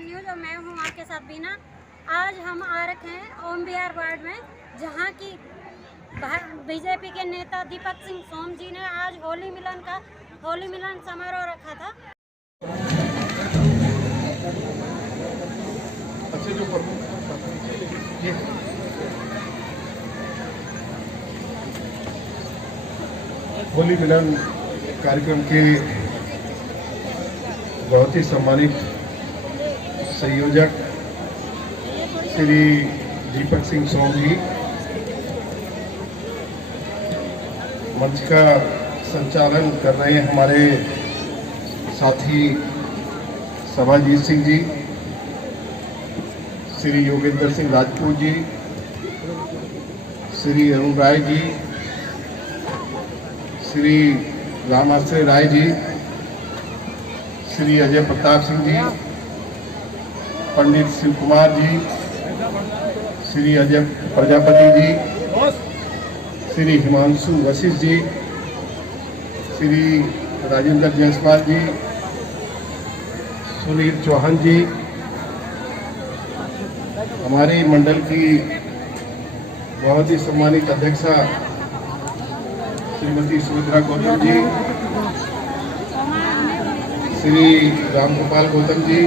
Hindustan news और मैं हूँ आपके साथ बीना। आज हम आ रखे हैं ओम बिहार वार्ड में, जहाँ की बीजेपी के नेता दीपक सिंह सोम जी ने आज होली मिलन समारोह रखा था। होली मिलन कार्यक्रम के बहुत ही सम्मानित संयोजक श्री दीपक सिंह सोम जी, मंच का संचालन कर रहे हैं हमारे साथी सभाजीत सिंह जी, श्री योगेंद्र सिंह राजपूत जी, श्री अरुण राय जी, श्री रामाश्रय राय जी, श्री अजय प्रताप सिंह जी, पंडित शिव कुमार जी, श्री अजय प्रजापति जी, श्री हिमांशु वशिष्ठ जी, श्री राजेंद्र जायसवाल जी, सुनील चौहान जी, हमारे मंडल की बहुत ही सम्मानित अध्यक्षा श्रीमती सुमित्रा गौतम जी, श्री रामगोपाल गौतम जी,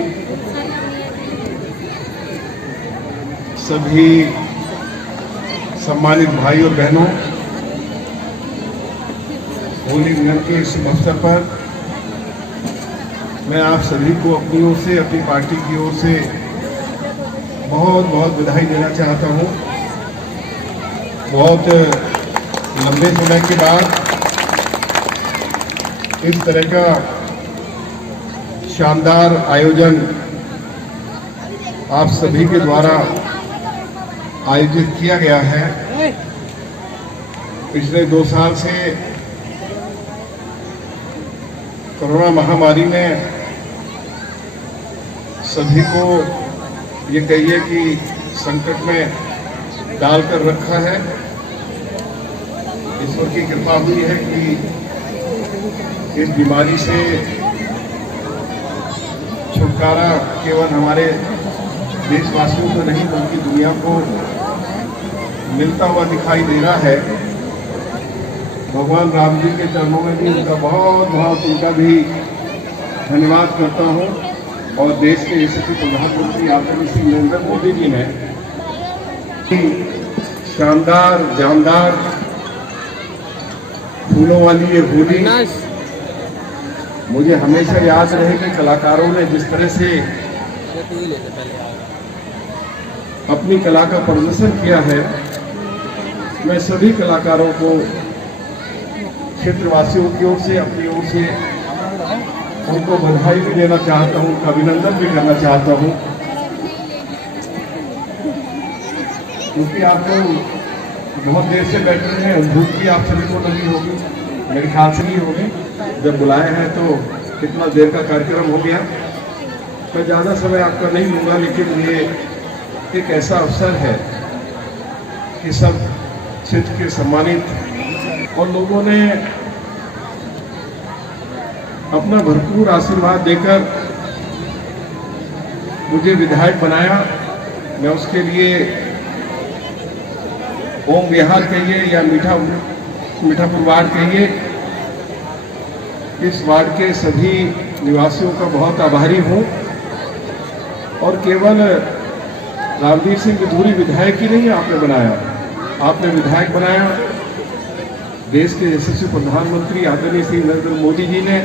सभी सम्मानित भाई और बहनों, होली मिलन के इस अवसर पर मैं आप सभी को अपनी ओर से, अपनी पार्टी की ओर से बहुत बहुत बधाई देना चाहता हूं। बहुत लंबे समय के बाद इस तरह का शानदार आयोजन आप सभी के द्वारा आयोजित किया गया है। पिछले 2 साल से कोरोना महामारी ने सभी को ये कहिए कि संकट में डालकर रखा है। ईश्वर की कृपा हुई है कि इस बीमारी से छुटकारा केवल हमारे देशवासियों को नहीं बल्कि दुनिया को मिलता हुआ दिखाई दे रहा है। भगवान राम जी के चरणों में भी उनका बहुत उनका भी धन्यवाद करता हूँ। और देश के यशस्वी प्रधानमंत्री आदरणीय श्री नरेंद्र मोदी जी ने शानदार जानदार फूलों वाली ये होली मुझे हमेशा याद रहे कि कलाकारों ने जिस तरह से अपनी कला का प्रदर्शन किया है। मैं सभी कलाकारों को क्षेत्रवासियों की ओर से, अपनी ओर से उनको बधाई भी देना चाहता हूं, उनका अभिनंदन भी करना चाहता हूं, क्योंकि आप लोग बहुत देर से बैठे हैं। भूख भी आप सभी को लगी होगी, मेरे ख्याल से नहीं होगी। जब बुलाए हैं तो कितना देर का कार्यक्रम हो गया। मैं ज़्यादा समय आपका नहीं लूँगा, लेकिन ये एक ऐसा अवसर है कि सब क्षेत्र के सम्मानित और लोगों ने अपना भरपूर आशीर्वाद देकर मुझे विधायक बनाया। मैं उसके लिए ओम बिहार कहिए या मीठापुर वार्ड कहिए, इस वार्ड के सभी निवासियों का बहुत आभारी हूँ। और केवल रामवीर सिंह विधूरी विधायक ही नहीं आपने बनाया, आपने विधायक बनाया देश के यशस्वी प्रधानमंत्री आदरणीय श्री नरेंद्र मोदी जी ने,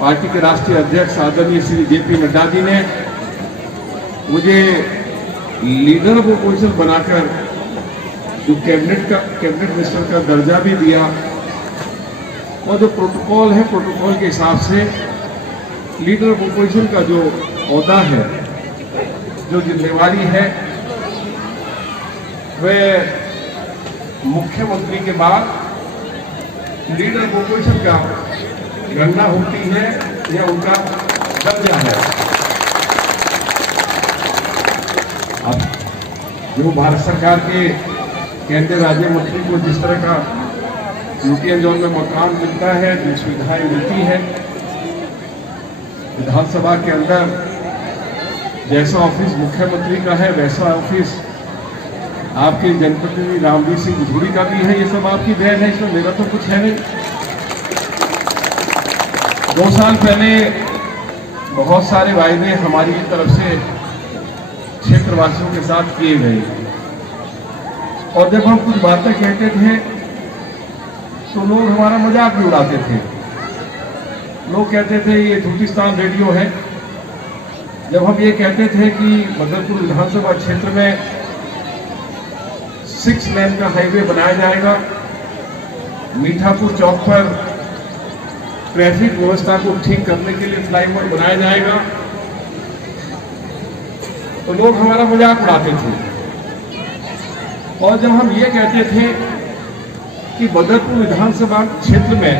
पार्टी के राष्ट्रीय अध्यक्ष आदरणीय श्री जेपी नड्डा जी ने मुझे लीडर ऑफ अपोजिशन बनाकर जो कैबिनेट मिनिस्टर का दर्जा भी दिया। और जो प्रोटोकॉल है, प्रोटोकॉल के हिसाब से लीडर ऑफ अपोजिशन का जो ओहदा है, जो जिम्मेवारी है, वह मुख्यमंत्री के बाद लीडर ऑफ अपोजिशन का गणना होती है या उनका दर्जा है। अब जो भारत सरकार के केंद्रीय राज्य मंत्री को जिस तरह का यूटीएन जोन में मकान मिलता है, जो सुविधाएं मिलती है, विधानसभा के अंदर जैसा ऑफिस मुख्यमंत्री का है वैसा ऑफिस आपके जनप्रतिनिधि रामवीर सिंह धूरी का भी है। ये सब आपकी देन है, इसमें मेरा तो कुछ है नहीं। 2 साल पहले बहुत सारे वायदे हमारी तरफ से क्षेत्रवासियों के साथ किए गए, और जब हम कुछ बातें कहते थे तो लोग हमारा मजाक भी उड़ाते थे। लोग कहते थे ये झूठिस्तान रेडियो है। जब हम ये कहते थे कि बदरपुर विधानसभा क्षेत्र में 6 लेन का हाईवे बनाया जाएगा, मीठापुर चौक पर ट्रैफिक व्यवस्था को ठीक करने के लिए फ्लाईओवर बनाया जाएगा, तो लोग हमारा मजाक उड़ाते थे। और जब हम ये कहते थे कि बदरपुर विधानसभा क्षेत्र में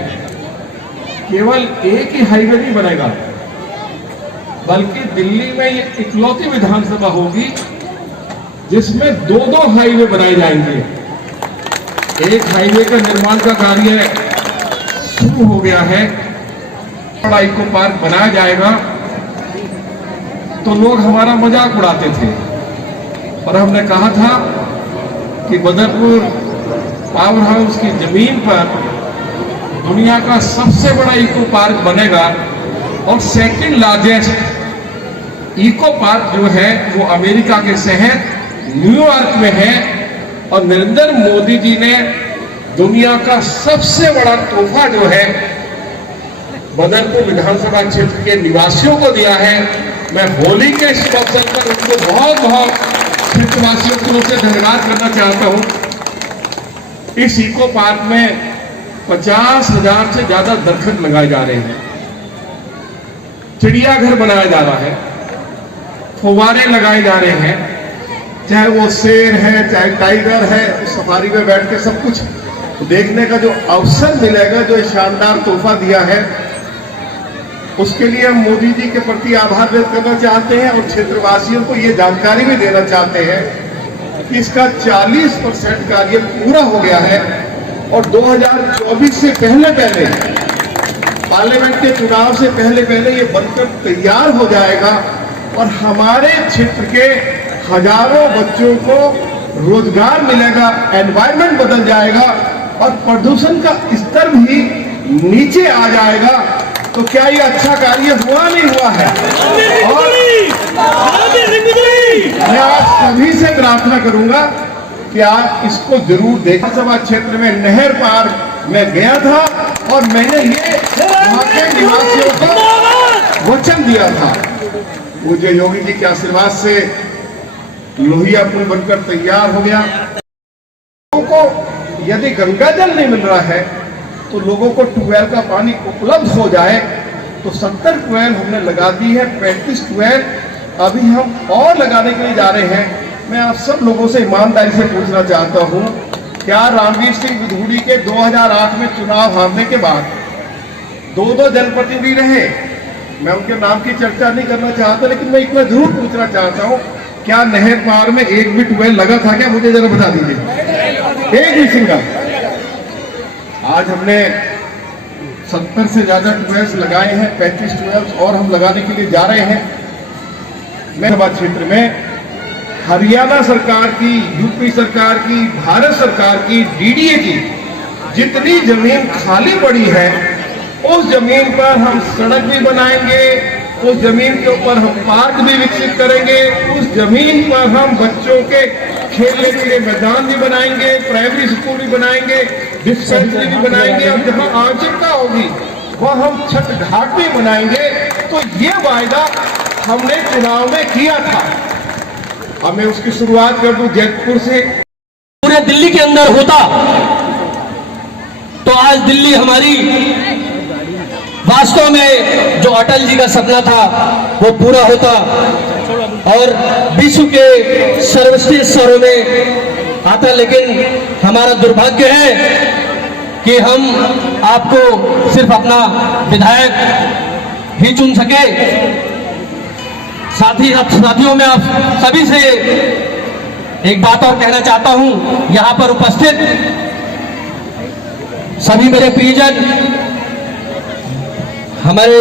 केवल एक ही हाईवे नहीं बनेगा, बल्कि दिल्ली में ये इकलौती विधानसभा होगी जिसमें 2 हाईवे बनाए जाएंगे। एक हाईवे का निर्माण का कार्य शुरू हो गया है, बड़ा इको पार्क बनाया जाएगा, तो लोग हमारा मजाक उड़ाते थे। और हमने कहा था कि बदरपुर पावर हाउस की जमीन पर दुनिया का सबसे बड़ा इको पार्क बनेगा, और सेकंड लार्जेस्ट इको पार्क जो है वो अमेरिका के शहर न्यूयॉर्क में है। और नरेंद्र मोदी जी ने दुनिया का सबसे बड़ा तोहफा जो है बदरपुर विधानसभा क्षेत्र के निवासियों को दिया है। मैं होली के इस अवसर पर उनको बहुत बहुत क्षेत्रवासियों की ओर से धन्यवाद करना चाहता हूं। इस इको पार्क में 50,000 से ज्यादा दरख्त लगाए जा रहे हैं, चिड़ियाघर बनाया जा रहा है, फुवारे लगाए जा रहे हैं, चाहे वो शेर है चाहे टाइगर है, सफारी में बैठ के सब कुछ देखने का जो अवसर मिलेगा, जो शानदार तोहफा दिया है, उसके लिए हम मोदी जी के प्रति आभार व्यक्त करना चाहते हैं। और क्षेत्रवासियों को ये जानकारी भी देना चाहते हैं कि इसका 40% कार्य पूरा हो गया है, और 2024 से पहले पार्लियामेंट के चुनाव से पहले ये बनकर तैयार हो जाएगा, और हमारे क्षेत्र के हजारों बच्चों को रोजगार मिलेगा, एनवायरमेंट बदल जाएगा, और प्रदूषण का स्तर भी नीचे आ जाएगा। तो क्या ये अच्छा कार्य हुआ नहीं हुआ है? और मैं आज सभी से प्रार्थना करूंगा कि आप इसको जरूर देखें। विधानसभा क्षेत्र में नहर पार मैं गया था, और मैंने ये वहां के निवासियों को वचन दिया था। मुझे योगी जी के आशीर्वाद से लोहिया पुल बनकर तैयार हो गया। लोगों को यदि गंगा जल नहीं मिल रहा है तो लोगों को ट्यूबवेल का पानी उपलब्ध हो जाए, तो 70 ट्यूबवेल हमने लगा दी है, 35 ट्यूबवेल अभी हम और लगाने के लिए जा रहे हैं। मैं आप सब लोगों से ईमानदारी से पूछना चाहता हूं, क्या रामवीर सिंह विधूड़ी के 2008 में चुनाव हारने के बाद 2 जनप्रतिनिधि रहे? मैं उनके नाम की चर्चा नहीं करना चाहता, लेकिन मैं इतना जरूर पूछना चाहता हूं, क्या नहर पार में एक भी ट्यूबवेल लगा था क्या? मुझे जरा बता दीजिए, एक भी सिंगल। आज हमने 70 से ज्यादा ट्यूबवेल्स लगाए हैं, 35 ट्यूबवेल्स और हम लगाने के लिए जा रहे हैं। मैं क्षेत्र में हरियाणा सरकार की, यूपी सरकार की, भारत सरकार की, डीडीए की जितनी जमीन खाली पड़ी है, उस जमीन पर हम सड़क भी बनाएंगे, उस जमीन के ऊपर हम पार्क भी विकसित करेंगे, उस जमीन पर हम बच्चों के खेलने के लिए मैदान भी बनाएंगे, प्राइमरी स्कूल भी बनाएंगे, डिस्पेंसरी भी बनाएंगे, और जहां आवश्यकता होगी वह हम छठ घाट भी बनाएंगे। तो ये वायदा हमने चुनाव में किया था। अब मैं उसकी शुरुआत कर दूं जैतपुर से। पूरे दिल्ली के अंदर होता तो आज दिल्ली हमारी वास्तव में जो अटल जी का सपना था वो पूरा होता, और विश्व के सर्वश्रेष्ठ शहरों में आता। लेकिन हमारा दुर्भाग्य है कि हम आपको सिर्फ अपना विधायक ही चुन सके। साथियों में आप सभी से एक बात और कहना चाहता हूं, यहां पर उपस्थित सभी मेरे प्रियजन, हमारे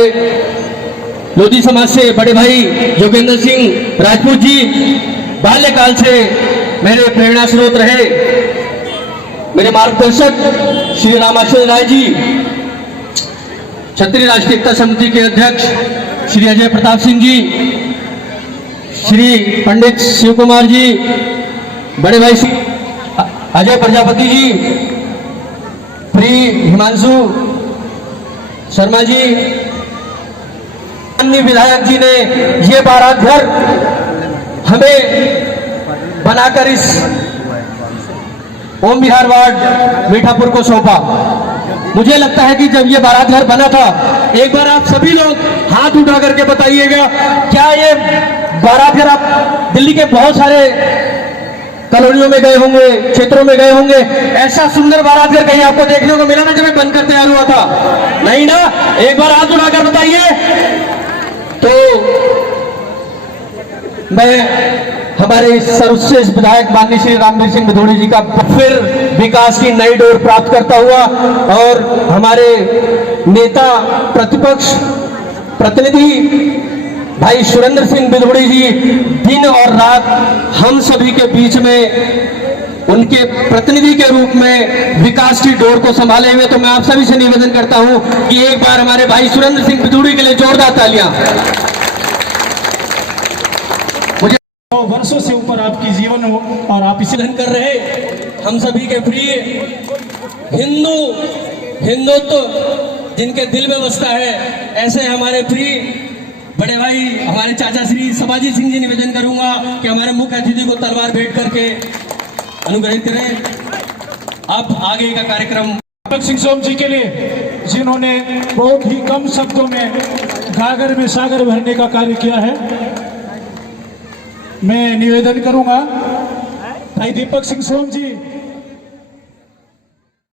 लोधी समाज से बड़े भाई योगेंद्र सिंह राजपूत जी बाल्यकाल से मेरे प्रेरणा स्रोत रहे। मेरे मार्गदर्शक श्री रामाचंद्र राय जी, क्षत्रिय राष्ट्रीय एकता समिति के अध्यक्ष श्री अजय प्रताप सिंह जी, श्री पंडित शिव कुमार जी, बड़े भाई श्री अजय प्रजापति जी, प्री हिमांशु शर्मा जी, अन्य विधायक जी ने ये बारात घर हमें बनाकर इस ओम विहार वार्ड मीठापुर को सौंपा। मुझे लगता है कि जब ये बारात घर बना था, एक बार आप सभी लोग हाथ उठा करके बताइएगा, क्या ये बारात घर आप दिल्ली के बहुत सारे कॉलोनियों में गए होंगे, क्षेत्रों में गए होंगे, ऐसा सुंदर बारात घर कहीं आपको देखने को मिला ना जब बनकर तैयार हुआ था? नहीं ना? एक बार हाथ उठाकर बताइए। तो मैं हमारे सर्वश्रेष्ठ विधायक माननीय श्री रामवीर सिंह भदौड़ी जी का फिर विकास की नई डोर प्राप्त करता हुआ और हमारे नेता प्रतिपक्ष प्रतिनिधि भाई सुरेंद्र सिंह भदौड़ी जी दिन और रात हम सभी के बीच में उनके प्रतिनिधि के रूप में विकास की डोर को संभाले हुए। तो मैं आप सभी से निवेदन करता हूं कि एक बार हमारे भाई सुरेंद्र सिंह भदौड़ी के लिए जोरदार तालियां। मुझे वर्षों से ऊपर आपकी जीवन हो और आप इसे धन कर रहे हम सभी के प्रिय हिंदुत्व जिनके दिल में बसता है, ऐसे हमारे प्रिय बड़े भाई हमारे चाचा श्री सबाजी सिंह जी, निवेदन करूंगा कि हमारे मुख्य अतिथि को तलवार भेंट करके अनुग्रहित करें। अब आगे का कार्यक्रम दीपक सिंह सोम जी के लिए, जिन्होंने बहुत ही कम शब्दों में गागर में सागर भरने का कार्य किया है, मैं निवेदन करूंगा भाई दीपक सिंह सोम जी